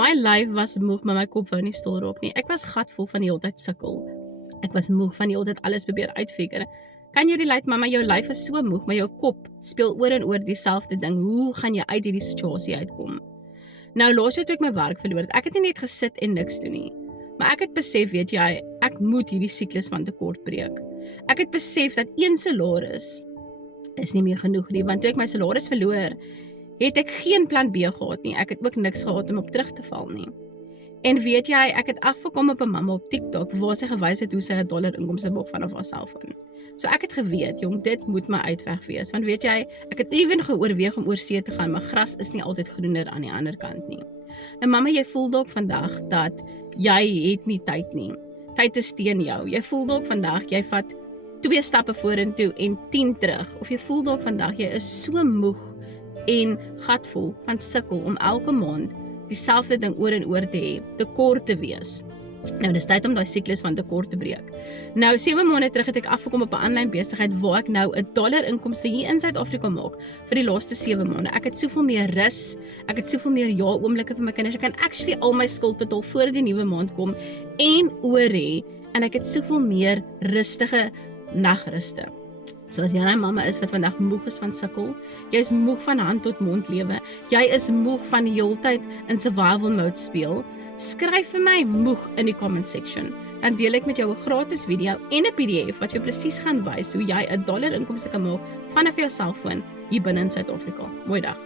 My lyf was moeg, maar my kop wou nie stil raak nie. Ek was gatvol van die hele tyd sukkel. Ek was moeg van die hele tyd alles probeer uitfigure. Kan jy relate, mamma, jou lyf is so moeg, maar jou kop speel oor en oor dieselfde ding. Hoe gaan jy uit hierdie situasie uitkom? Nou, laas toe ek my werk verloor het, ek het nie net gesit en niks doen nie. Maar ek het besef, weet jy, ek moet hierdie siklus van tekort breek. Ek het besef dat 1 salaris is nie meer genoeg nie, want toe ek my salaris verloor, het ek geen plan B gehad nie. Ek het ook niks gehad om op terug te val nie. En weet jy, ek het afgekom op 'n mamma op TikTok, waar sy gewys het hoe sy $1 inkomste maak vanaf haar selfoon. So ek het geweet, jong, dit moet my uitweg wees, want weet jy, ek het ewen geoorweeg om oor see te gaan, maar gras is nie altyd groener aan die ander kant nie. Nou mamma, jy voel dalk vandag dat jy het nie tyd nie. Tyd is teen jou. Jy voel dalk vandag, jy vat 2 stappe vorentoe en 10 terug, of jy voel dalk vandag, jy is so moeg en gatvol van sukkel om elke maand dieselfde ding oor en oor te hê, tekort te wees. Nou, dis tyd om daai siklus van tekort te breek. Nou, 7 maande terug het ek afgekom op 'n aanlyn besigheid waar ek nou $1 inkomste hier in Suid-Afrika maak vir die laaste 7 maande. Ek het soveel meer rus, ek het soveel meer ja-oomblikke vir my kinders. Ek kan actually al my skuld betaal voor die nuwe maand kom en oor hê, en ek het soveel meer rustige nagruste. So as jy 'n mamma is wat vandag moeg is van sukkel, jy is moeg van hand tot mond lewe, jy is moeg van die heeltyd in survival mode speel, skryf vir my moeg in die comment section. Dan deel ek met jou 'n gratis video en 'n PDF wat jou presies gaan wys hoe jy $1 inkomste kan maak vanaf jou selfoon hier binne in Suid-Afrika. Mooi dag.